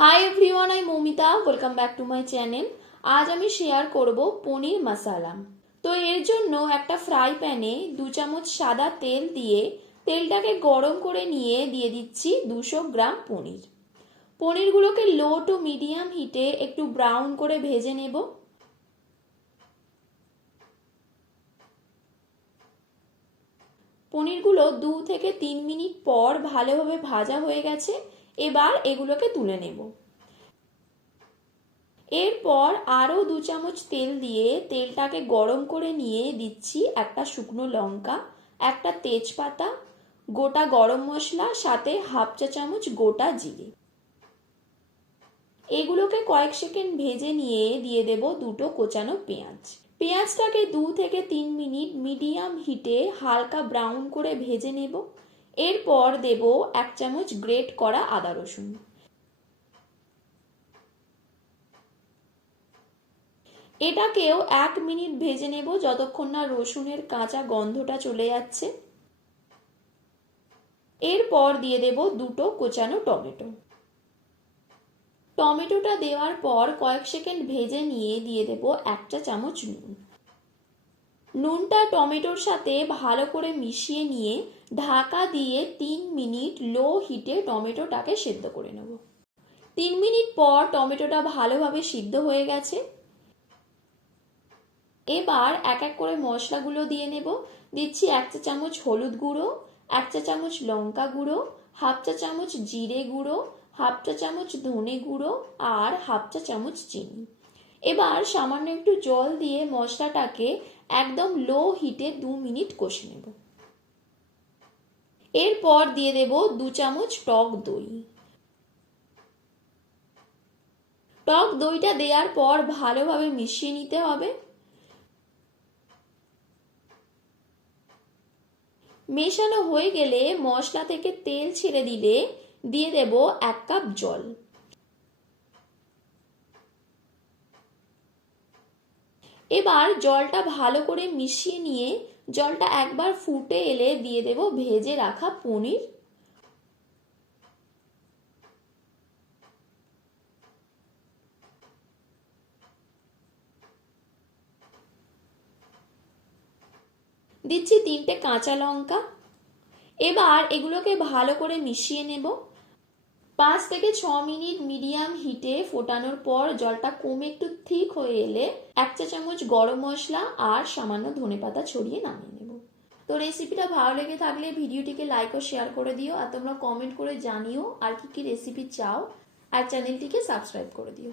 Hi everyone, I Moumita. Welcome back to my channel. आज আমি share করব পনির মশলা। তো এর জন্য একটা ফ্রাই প্যানে 2 চামচ সাদা তেল দিয়ে তেলটাকে গরম করে নিয়ে দিয়ে দিচ্ছি 200 গ্রাম পনির। পনিরগুলোকে লো টু মিডিয়াম হিটে একটু ব্রাউন করে ভেজে নেব। পনিরগুলো 2 থেকে 3 মিনিট পর ভালোভাবে ভাজা হয়ে গেছে। এবার এগুলোকে তুলে নেব। এরপর আরও 2 চামচ তেল দিয়ে তেলটাকে গরম করে নিয়ে দিচ্ছি একটা শুকনো লঙ্কা, একটা তেজপাতা, গোটা গরম মশলা, সাথে হাফ চা চামচ গোটা জিরে। এগুলোকে কয়েক সেকেন্ড ভেজে নিয়ে দিয়ে দেব দুটো কোচানো পেঁয়াজ। পেঁয়াজটাকে 2 থেকে 3 মিনিট মিডিয়াম হিটে হালকা ব্রাউন করে ভেজে নেব। এরপর দেব 1 চামচ গ্রেট করা আদা রসুন। এটাকেও 1 মিনিট ভেজে নেব যতক্ষণ না রসুনের কাঁচা গন্ধটা চলে যাচ্ছে। এরপর দিয়ে দেব দুটো কোচানো টমেটো। টমেটোটা দেওয়ার পর কয়েক সেকেন্ড ভেজে নিয়ে দিয়ে দেব 1 চা চামচ নুন। নুনটা টমেটোর সাথে ভালো করে মিশিয়ে নিয়ে ঢাকা দিয়ে 3 মিনিট লো হিটে টমেটোটাকে সেদ্ধ করে নেব। 3 মিনিট পর টমেটোটা ভালোভাবে সিদ্ধ হয়ে গেছে। এবার এক এক করে মশলাগুলো দিয়ে নেব। দিচ্ছি 1 চা চামচ হলুদ গুঁড়ো, 1 চা চামচ লঙ্কা গুঁড়ো, হাফ চা চামচ জিরে গুঁড়ো, হাফ চা চামচ ধনে গুঁড়ো আর হাফ চা চামচ চিনি। এবার সামান্য একটু জল দিয়ে মশলাটাকে একদম লো হিটে 2 মিনিট কষে নেব। এরপর দিয়ে দেব 2 চামচ টক দই। টক দইটা দেওয়ার পর ভালোভাবে মিশিয়ে নিতে হবে। মেশানো হয়ে গেলে মশলা থেকে তেল ছেড়ে দিলে দিয়ে দেব 1 কাপ জল। এবার জলটা ভালো করে মিশিয়ে নিয়ে জলটা একবার ফুটে এলে দিয়ে দেব ভেজে রাখা পনির। দিচ্ছি 3টে কাঁচা লঙ্কা। এবার এগুলোকে ভালো করে মিশিয়ে নেব। 5 থেকে 6 মিনিট মিডিয়াম হিটে ফোটানোর পর জলটা কমে একটু ঠিক হয়ে এলে 1 চা চামচ গরম মশলা আর সামান্য ধনেপাতা ছড়িয়ে নামিয়ে নেব। তো রেসিপিটা ভালো লেগে থাকলে ভিডিওটিকে লাইক ও শেয়ার করে দিও, আর তোমরা কমেন্ট করে জানিও আর কি কি রেসিপি চাও, আর চ্যানেলটিকে সাবস্ক্রাইব করে দিও।